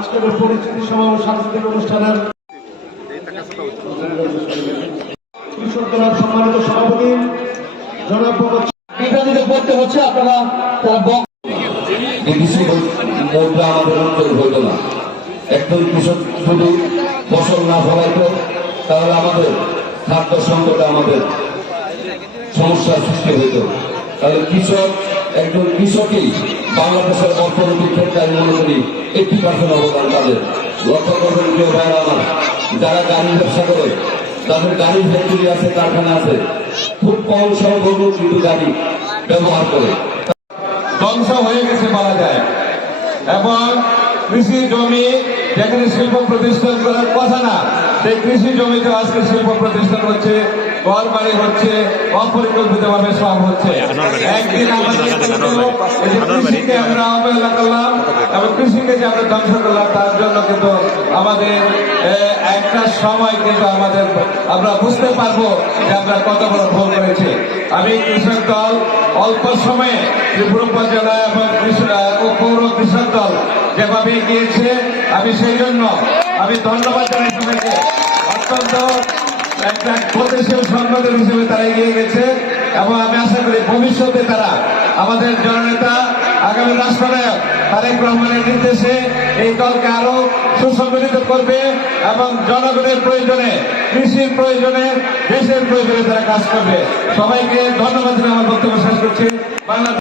আজকের পরিচিতি সভা ও সাংস্কৃতিক অনুষ্ঠানের কৃষক দলের সম্মানিত সভাপতি জনাব মোহাম্মদ বিভ্রান্তিতে হচ্ছে আপনারা তারা কৃষি আমাদের অঞ্চলে হইত না। একজন কৃষক যদি ফসল না ফলাইতো তাহলে আমাদের খাদ্য সংকটে আমাদের সমস্যার সৃষ্টি হইত। তাহলে কৃষক একজন কৃষকই বাংলাদেশের অর্থনৈতিক ক্ষেত্রে আমি মনে করি এইটি পার্সেন্ট অবদান তাদের লক্ষ্য করবেন কেউ ভাইরা আমার, যারা গাড়ির ব্যবসা করে, তাদের গাড়ির ফ্যাক্টরি আছে, কারখানা আছে। খুব কম সংখ্যক কিন্তু গাড়ি ব্যবহার করে। ধ্বংস হয়ে গেছে বলা যায়। এবং কৃষি জমি যেখানে শিল্প প্রতিষ্ঠান করার কথা না, সেই কৃষি জমিতে আজকে শিল্প প্রতিষ্ঠান হচ্ছে ঘর বাড়ি হচ্ছে অপরিকল্পিত ভাবে সব হচ্ছে। একদিন আমাদের কিন্তু এই যে কৃষিকে আমরা অবহেলা করলাম এবং কৃষিকে যে আমরা ধ্বংস করলাম তার জন্য কিন্তু আমাদের একটা সময় কিন্তু আমাদের আমরা বুঝতে পারব যে আমরা কত বড় ভুল করেছি। আমি কৃষক দল অল্প সময়ে ত্রিপুরা উপজেলা এবং পৌর কৃষক দল যেভাবে গিয়েছে আমি সেই জন্য আমি ধন্যবাদ জানাই সবাইকে। অত্যন্ত একটা গতিশীল সংগঠন হিসেবে তারা এগিয়ে গেছে এবং আমি আশা করি ভবিষ্যতে তারা আমাদের জননেতা, আগামী রাষ্ট্রনায়ক তারেক রহমানের নির্দেশে এই দলকে আরও সুসংগঠিত করবে এবং জনগণের প্রয়োজনে, কৃষির প্রয়োজনে, দেশের প্রয়োজনে তারা কাজ করবে। সবাইকে ধন্যবাদ আমার বক্তব্য শেষ করছি। বাংলাদেশ